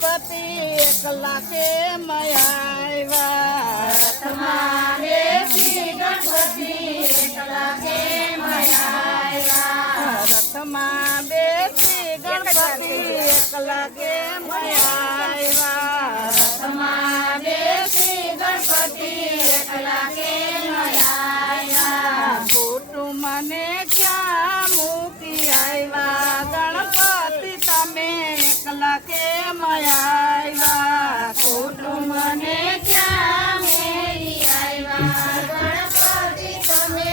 ગણપતિ એકલા કેમ આવ્યા? રથમાં બેસી ગણપતિ એકલા કેમ આવ્યા? રથમાં બેસી ગણપતિ એકલા કેમ આવ્યા? રથમાં બેસી ગણપતિ એકલા કેમ આવ્યા? કુટુંબને ક્યાં મૂકી આવ્યા? ગણપતિ તમે એકલા કેમ આવ્યા? કુટુંબને ક્યાં મૂકી આવ્યા? ગણપતિ તમે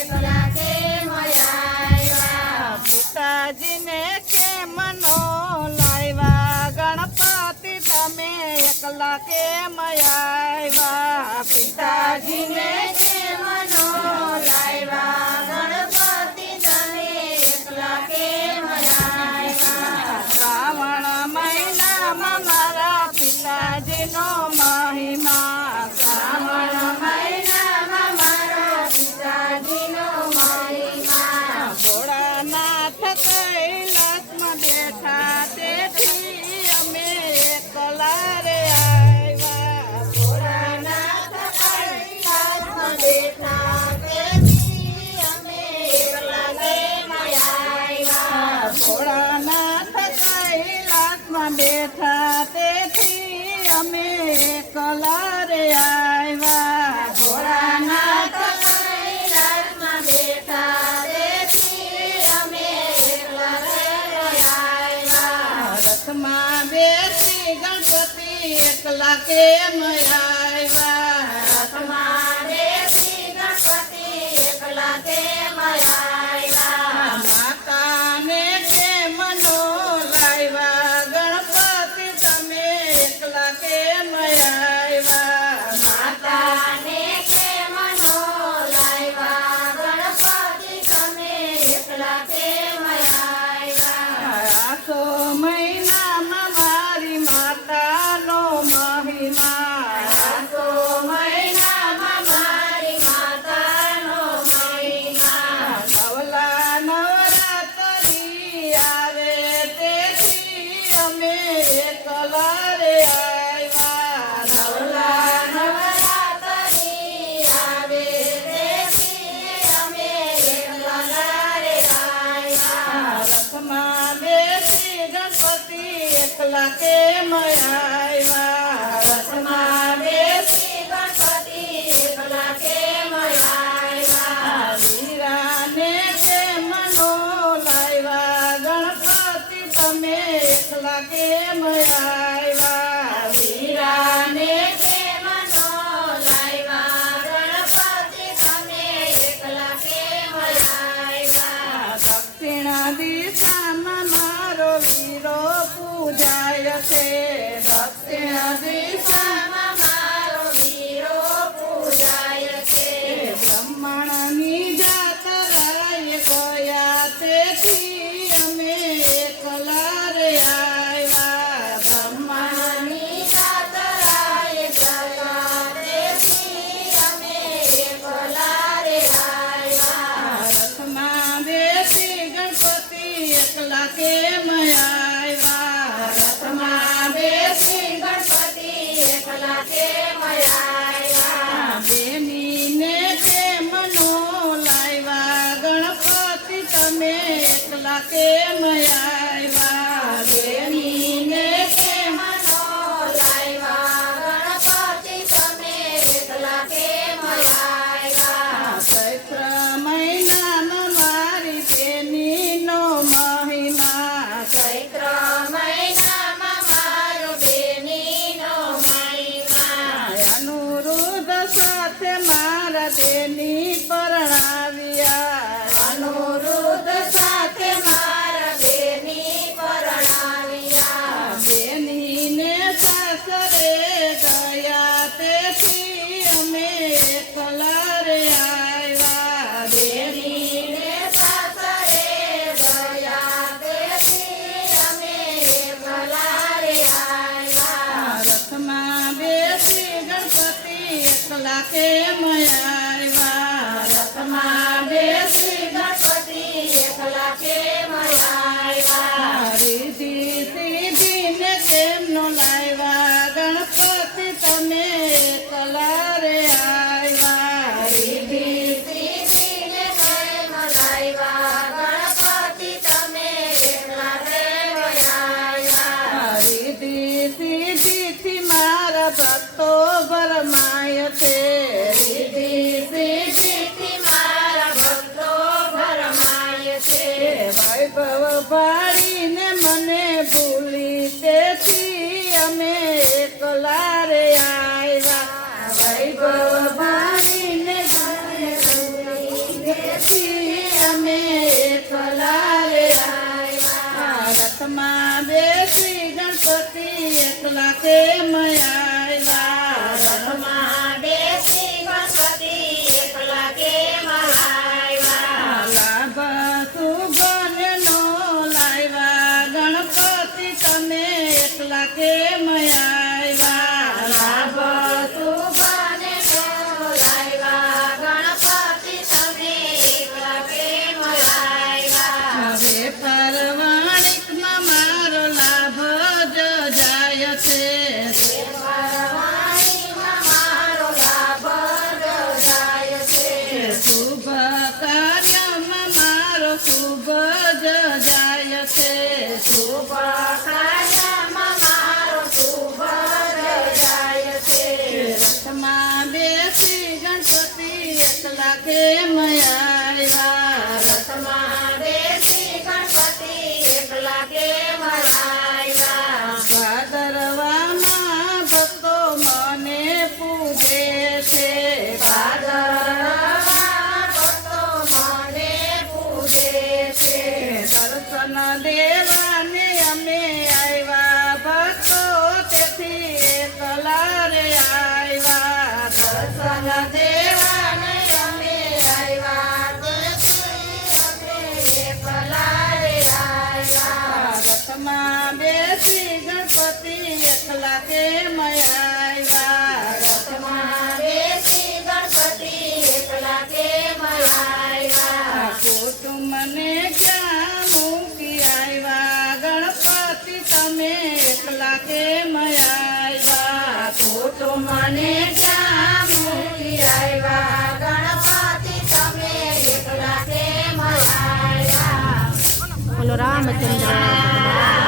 એકલા કેમ આવ્યા? પિતાજીને કેમ નો લાવ્યા? ગણપતિ તમે એકલા કેમ આવ્યા? પિતાજીને કેમ નો લાવ્યા? ગણપતિ તમે એકલા કેમ આવ્યા? શ્રાવણ મહિનામાં મારા પિતાજીનો મહિમા. શ્રાવણ મહિનામાં મારા પિતાજીનો મહિમા. ભોળાનાથ કૈલાસમાં બેઠા તેથી અમે એકલા રે આવ્યા. ભોળાનાથ કૈલાસમાં બેઠા તેથી અમે એકલા કેમ આવ્યા? ભોળાનાથ કૈલાસમાં બેઠા તેથી અમે એકલા રે આવ્યા. ભોળાનાથ કૈલાસમાં બેઠા તેથી અમે એકલા રે આવ્યા. રથમાં બેસી ગણપતિ એકલા કેમ આવ્યા? રથમાં બેસી ગણપતિ એકલા કેમ આવ્યા? માતાને કેમ નો લાવ્યા? ગણપતિ તમે એકલા કેમ આવ્યા? માતાને કેમ નો લાવ્યા? ગણપતિ તમે એકલા કેમ આવ્યા? આસો મહિનામાં મારી માતાનો મહિમા. આસો મહિનામાં મારી માતાનો મહિમા. નવલા નવરાત્રિ આવે તેથી અમે એકલા રે આવ્યા. નવલા નવરાત્રિ આવે તેથી અમે એકલા રે આવ્યા. રથમાં બેસી ગણપતિ એકલા કેમ આવ્યા? રથમાં બેસી ગણપતિ એકલા કેમ આવ્યા? વીરાને કેમ નો લાવ્યા? ગણપતિ તમે એકલા કેમ આવ્યા? વીરાને કેમ નો લાવ્યા? ગણપતિ તમે એકલા કેમ આવ્યા? દક્ષિણ દિશામાં મારો વીરો પૂજાય છે. દક્ષિણ દિશામાં મારો વીરો પૂજાય છે. બ્રહ્મણની જાતરાએ ગયા તેથી અમે એકલા રે આવ્યા. બ્રહ્મણની જાતરાએ ગયા તેથી અમે એકલા રે આવ્યા. રથમાં બેસી ગણપતિ એકલા કેમ આવ્યા? રથમાં બેસી ગણપતિ એકલા કેમ આવ્યા? બેનીને કેમ નો લાવ્યા? ગણપતિ તમે એકલા કેમ આવ્યા? બેનીને કેમ નો લાવ્યા? ગણપતિ તમે એકલા કેમ આવ્યા? ચૈત્ર મહિનામાં મારી બેનીનો મહિમા. ચૈત્ર મહિનામાં મારો બેનીનો મહિમા. અનુરુદ્ધ સાથે મારા બેની પરણાવ્યા. અનુરુદ્ધ સાથે મારા બેની પરણાવ્યા. બેનીને સાસરે ગયા તેથી અમે એકલા રે આવ્યા. બેનીને સાસરે ગયા તેથી અમે એકલા રે આવ્યા. રથમાં બેસી ગણપતિ એકલા કેમ આવ્યા? રથમાં બેસી ગણપતિ એકલા કેમ આવ્યા? રીતિ સીધી ને કેમ નો લાવ્યા ગણપતિ તમે એકલા રે આવ્યા રીધિ સીધીને કેમ લાવ્યા ગણપતિ તમે એકલા કેમ આવ્યા રીધિ સીધીથી મારા ભક્તો ભરમાય છે રીધિ સીધીથી મારા ભક્તો ભરમાય છે વૈભવ ભાળીને મને ભૂલી તેથી અમે એકલા રે આવ્યા વૈભવ ભાળીને મને ભૂલી તેથી અમે એકલા રે આવ્યા રથમાં બેસી ગણપતિ એકલા કેમ આવ્યા રથમાં બેસી ગણપતિ એકલા કેમ આવ્યા લાભ સુગને નો લાવ્યા ગણપતિ તમે એકલા કેમ આવ્યા લાભ સુભાને કેમ લાવ્યા ગણપતિ તમે એકલા કેમ આવ્યા હવે પરવાણિકમાં મારો લાભ જ જાય છે પરવાણીમાં મારો લાભ જ જાય છે શુભ કાર્યમાં મારો શુભ જ જાય છે શુભ કાર્યમાં મારો શુભ જ જાય છે રથમાં બેસી ગણપતિ એકલા કેમ આવ્યા રથમાં બેસી ગણપતિ એકલા કેમ આવ્યા ભાદરવામાં ભક્તો મને પૂજે છે ભાદરવામાં ભક્તો મને પૂજે છે દર્શન દેવાને અમે આવ્યા ભક્તો તેથી એકલા રે આવ્યા દર્શન દેવાને અમે આવ્યા તેથી અમે એકલા રે આવ્યા રથમાં બેસી ગણપતિ એકલા કેમ આવ્યા રથમાં બેસી ગણપતિ એકલા કેમ આવ્યા કુટુંબને ક્યાં મૂકી આવ્યા ગણપતિ તમે એકલા કેમ આવ્યા કુટુંબને ક્યાં મૂકી આવ્યા ગણપતિ તમે એકલા કેમ આવ્યા બોલો રામચંદ્ર